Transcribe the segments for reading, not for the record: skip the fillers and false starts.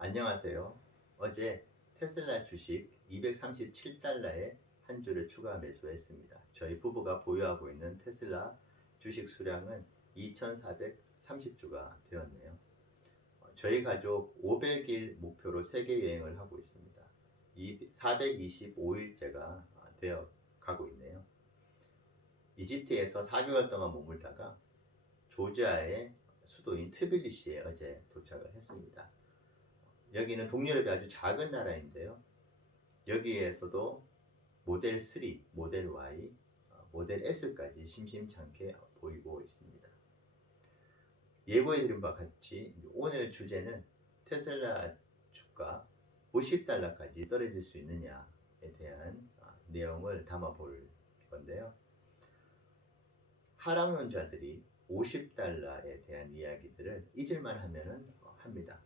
안녕하세요. 어제 테슬라 주식 237달러에 한 주를 추가 매수했습니다. 저희 부부가 보유하고 있는 테슬라 주식 수량은 2,430주가 되었네요. 저희 가족 500일 목표로 세계 여행을 하고 있습니다. 425일째가 되어 가고 있네요. 이집트에서 4개월 동안 머물다가 조지아의 수도인 트빌리시에 어제 도착을 했습니다. 여기는 동유럽이 아주 작은 나라인데요. 여기에서도 모델 3, 모델 Y, 모델 S까지 심심찮게 보이고 있습니다. 예고해드린 바와 같이 오늘 주제는 테슬라 주가 50달러까지 떨어질 수 있느냐에 대한 내용을 담아 볼 건데요. 하락론자들이 50달러에 대한 이야기들을 잊을만 하면은 합니다.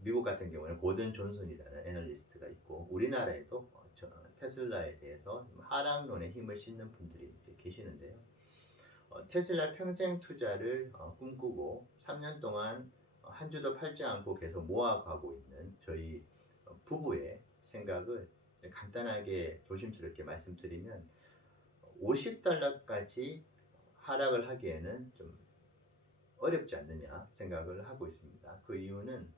미국 같은 경우는 고든 존슨이라는 애널리스트가 있고 우리나라에도 테슬라에 대해서 하락론에 힘을 싣는 분들이 계시는데요. 테슬라 평생 투자를 꿈꾸고 3년 동안 한 주도 팔지 않고 계속 모아가고 있는 저희 부부의 생각을 간단하게 조심스럽게 말씀드리면 50달러까지 하락을 하기에는 좀 어렵지 않느냐 생각을 하고 있습니다. 그 이유는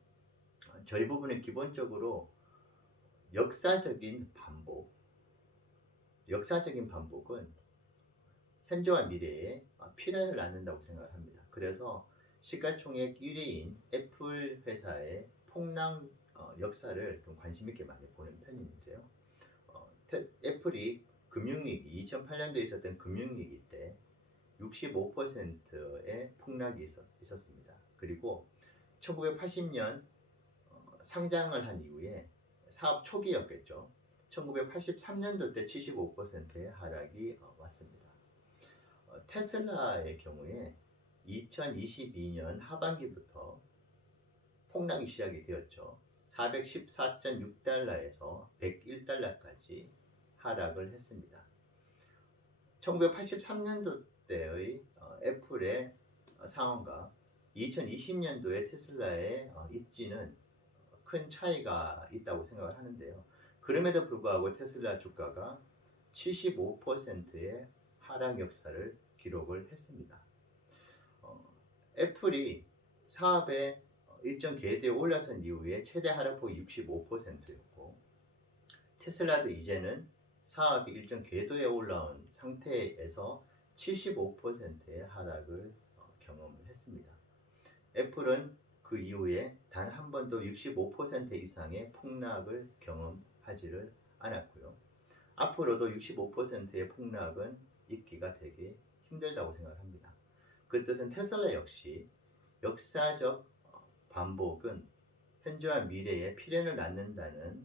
저희 부분은 기본적으로 역사적인 반복은 현재와 미래에 필연을 낳는다고 생각을 합니다. 그래서 시가총액 1위인 애플 회사의 폭락 역사를 좀 관심 있게 많이 보는 편인데요. 애플이 금융위기 2008년도에 있었던 금융위기 때 65%의 폭락이 있었습니다. 그리고 1980년 상장을 한 이후에 사업 초기였겠죠. 1983년도 때 75%의 하락이 왔습니다. 테슬라의 경우에 2022년 하반기부터 폭락이 시작이 되었죠. 414.6달러에서 101달러까지 하락을 했습니다. 1983년도 때의 애플의 상황과 2020년도의 테슬라의 입지는 큰 차이가 있다고 생각을 하는데요. 그럼에도 불구하고 테슬라 주가가 75%의 하락 역사를 기록을 했습니다. 애플이 사업의 일정 궤도에 올라선 이후에 최대 하락폭이 65%였고 테슬라도 이제는 사업이 일정 궤도에 올라온 상태에서 75%의 하락을 경험을 했습니다. 애플은 그 이후에 단 한 번도 65% 이상의 폭락을 경험하지를 않았고요. 앞으로도 65%의 폭락은 있기가 되게 힘들다고 생각합니다. 그 뜻은 테슬라 역시 역사적 반복은 현재와 미래에 필연을 낳는다는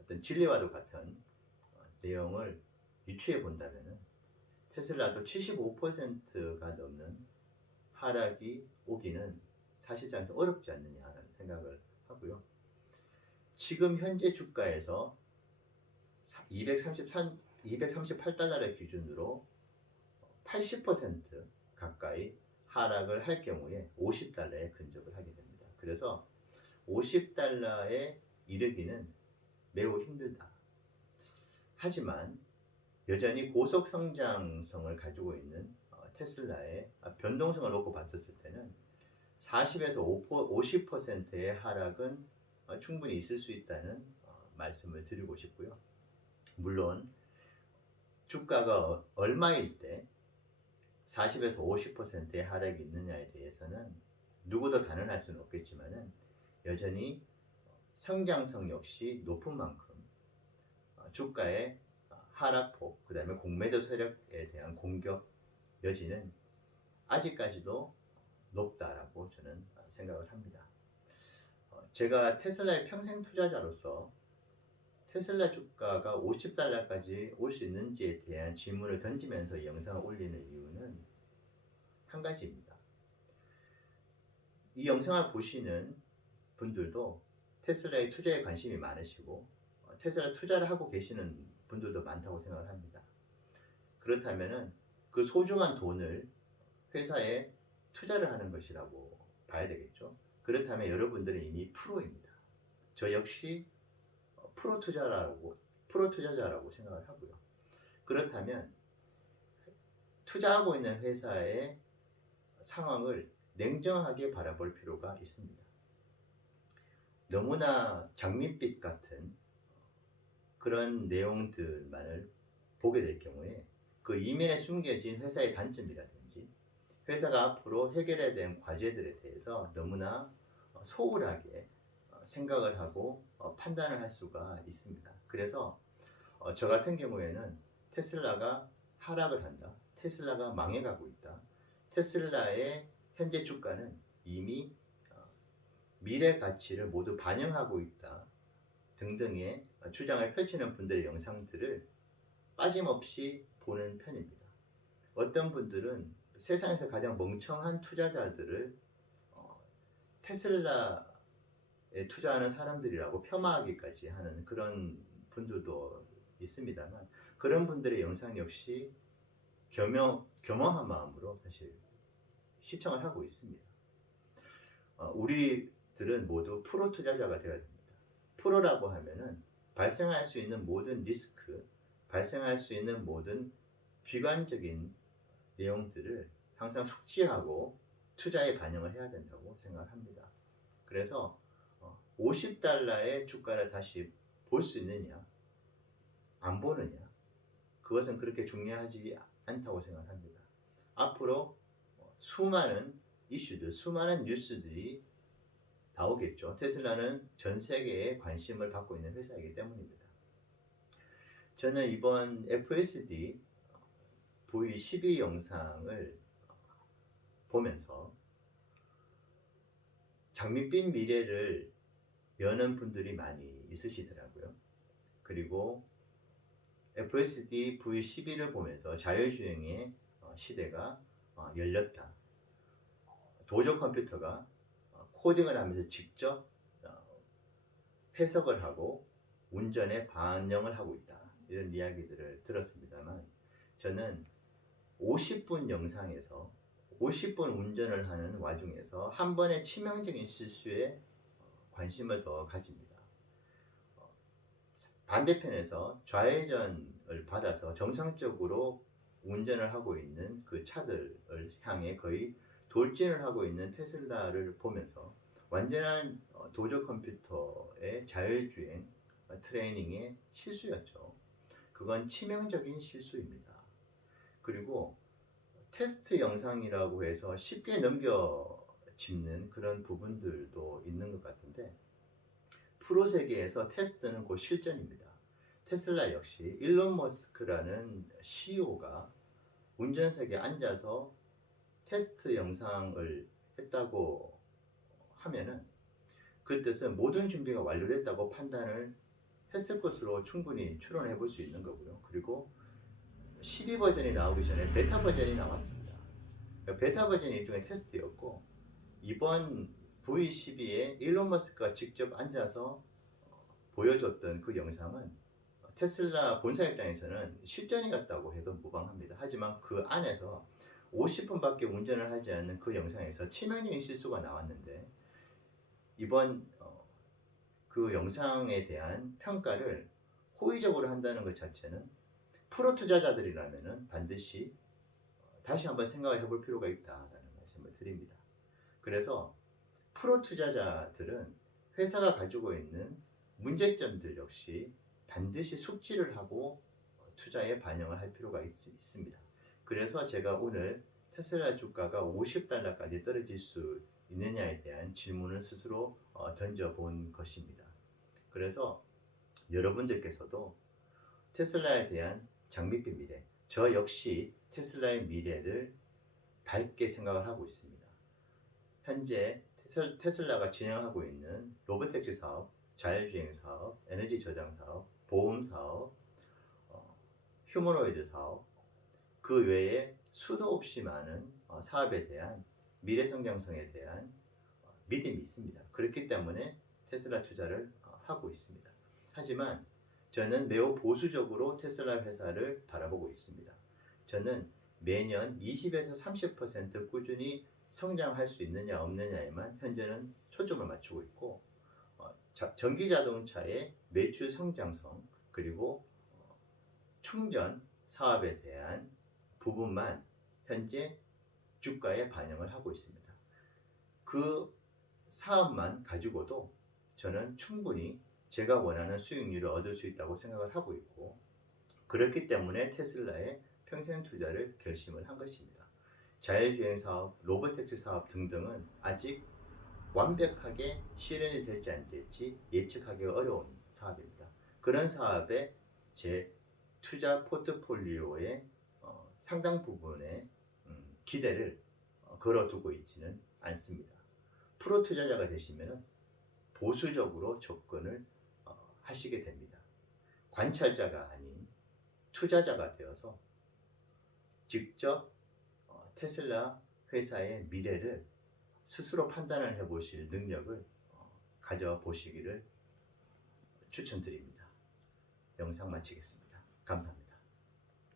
어떤 진리와도 같은 내용을 유추해 본다면 테슬라도 75%가 넘는 하락이 오기는 사실상 어렵지 않느냐는 생각을 하고요. 지금 현재 주가에서 238달러를 기준으로 80% 가까이 하락을 할 경우에 50달러에 근접을 하게 됩니다. 그래서 50달러에 이르기는 매우 힘들다. 하지만 여전히 고속 성장성을 가지고 있는 테슬라의 변동성을 놓고 봤었을 때는 40에서 50%의 하락은 충분히 있을 수 있다는 말씀을 드리고 싶고요. 물론 주가가 얼마일 때 40에서 50%의 하락이 있느냐에 대해서는 누구도 단언할 수는 없겠지만은 여전히 성장성 역시 높은 만큼 주가의 하락폭, 그 다음에 공매도 세력에 대한 공격 여지는 아직까지도 높다라고 저는 생각을 합니다. 제가 테슬라의 평생 투자자로서 테슬라 주가가 50달러까지 올 수 있는지에 대한 질문을 던지면서 이 영상을 올리는 이유는 한 가지입니다. 이 영상을 보시는 분들도 테슬라의 투자에 관심이 많으시고 테슬라 투자를 하고 계시는 분들도 많다고 생각을 합니다. 그렇다면 그 소중한 돈을 회사에 투자를 하는 것이라고 봐야 되겠죠. 그렇다면 여러분들은 이미 프로입니다. 저 역시 프로 투자자라고 생각을 하고요. 그렇다면 투자하고 있는 회사의 상황을 냉정하게 바라볼 필요가 있습니다. 너무나 장밋빛 같은 그런 내용들만을 보게 될 경우에 그 이면에 숨겨진 회사의 단점이라든지 회사가 앞으로 해결해야 되는 과제들에 대해서 너무나 소홀하게 생각을 하고 판단을 할 수가 있습니다. 그래서 저 같은 경우에는 테슬라가 하락을 한다, 테슬라가 망해가고 있다, 테슬라의 현재 주가는 이미 미래 가치를 모두 반영하고 있다 등등의 주장을 펼치는 분들의 영상들을 빠짐없이 보는 편입니다. 어떤 분들은 세상에서 가장 멍청한 투자자들을 테슬라에 투자하는 사람들이라고 폄하하기까지 하는 그런 분들도 있습니다만, 그런 분들의 영상 역시 겸허한 마음으로 사실 시청을 하고 있습니다. 우리들은 모두 프로 투자자가 되어야 됩니다. 프로라고 하면은 발생할 수 있는 모든 리스크, 발생할 수 있는 모든 비관적인 내용들을 항상 숙지하고 투자에 반영을 해야 된다고 생각을 합니다. 그래서 50달러의 주가를 다시 볼 수 있느냐, 안 보느냐, 그것은 그렇게 중요하지 않다고 생각합니다. 앞으로 수많은 이슈들, 수많은 뉴스들이 나오겠죠. 테슬라는 전 세계에 관심을 받고 있는 회사이기 때문입니다. 저는 이번 FSD V12 영상을 보면서 장밋빛 미래를 여는 분들이 많이 있으시더라고요. 그리고 FSD V12를 보면서 자율주행의 시대가 열렸다. 도저 컴퓨터가 코딩을 하면서 직접 해석을 하고 운전에 반영을 하고 있다. 이런 이야기들을 들었습니다만, 저는 50분 영상에서 50분 운전을 하는 와중에서 한 번의 치명적인 실수에 관심을 더 가집니다. 반대편에서 좌회전을 받아서 정상적으로 운전을 하고 있는 그 차들을 향해 거의 돌진을 하고 있는 테슬라를 보면서 완전한 도저 컴퓨터의 자율주행 트레이닝의 실수였죠. 그건 치명적인 실수입니다. 그리고 테스트 영상이라고 해서 쉽게 넘겨짚는 그런 부분들도 있는 것 같은데, 프로 세계에서 테스트는 곧 실전입니다. 테슬라 역시 일론 머스크라는 CEO가 운전석에 앉아서 테스트 영상을 했다고 하면은 그 뜻은 모든 준비가 완료됐다고 판단을 했을 것으로 충분히 추론해 볼 수 있는 거고요. 그리고 12 버전이 나오기 전에 베타 버전이 나왔습니다. 베타 버전이 일종의 테스트였고, 이번 V12에 일론 머스크가 직접 앉아서 보여줬던 그 영상은 테슬라 본사 입장에서는 실전이 같다고 해도 무방합니다. 하지만 그 안에서 50분밖에 운전을 하지 않는 그 영상에서 치명적인 실수가 나왔는데, 이번 그 영상에 대한 평가를 호의적으로 한다는 것 자체는 프로 투자자들이라면 반드시 다시 한번 생각을 해볼 필요가 있다라는 말씀을 드립니다. 그래서 프로 투자자들은 회사가 가지고 있는 문제점들 역시 반드시 숙지를 하고 투자에 반영을 할 필요가 있습니다. 그래서 제가 오늘 테슬라 주가가 50달러까지 떨어질 수 있느냐에 대한 질문을 스스로 던져본 것입니다. 그래서 여러분들께서도 테슬라에 대한 장밋빛 미래, 저 역시 테슬라의 미래를 밝게 생각을 하고 있습니다. 현재 테슬라가 진행하고 있는 로보택시 사업, 자율주행 사업, 에너지 저장 사업, 보험 사업, 휴머노이드 사업, 그 외에 수도 없이 많은 사업에 대한 미래 성장성에 대한 믿음이 있습니다. 그렇기 때문에 테슬라 투자를 하고 있습니다. 하지만 저는 매우 보수적으로 테슬라 회사를 바라보고 있습니다. 저는 매년 20에서 30% 꾸준히 성장할 수 있느냐 없느냐에만 현재는 초점을 맞추고 있고 전기 자동차의 매출 성장성 그리고 충전 사업에 대한 부분만 현재 주가에 반영을 하고 있습니다. 그 사업만 가지고도 저는 충분히 제가 원하는 수익률을 얻을 수 있다고 생각을 하고 있고 그렇기 때문에 테슬라에 평생 투자를 결심을 한 것입니다. 자율주행 사업, 로보택시 사업 등등은 아직 완벽하게 실현이 될지 안 될지 예측하기가 어려운 사업입니다. 그런 사업에 제 투자 포트폴리오의 상당 부분의 기대를 걸어두고 있지는 않습니다. 프로 투자자가 되시면 보수적으로 접근을 하시게 됩니다. 관찰자가 아닌 투자자가 되어서 직접 테슬라 회사의 미래를 스스로 판단을 해보실 능력을 가져보시기를 추천드립니다. 영상 마치겠습니다. 감사합니다.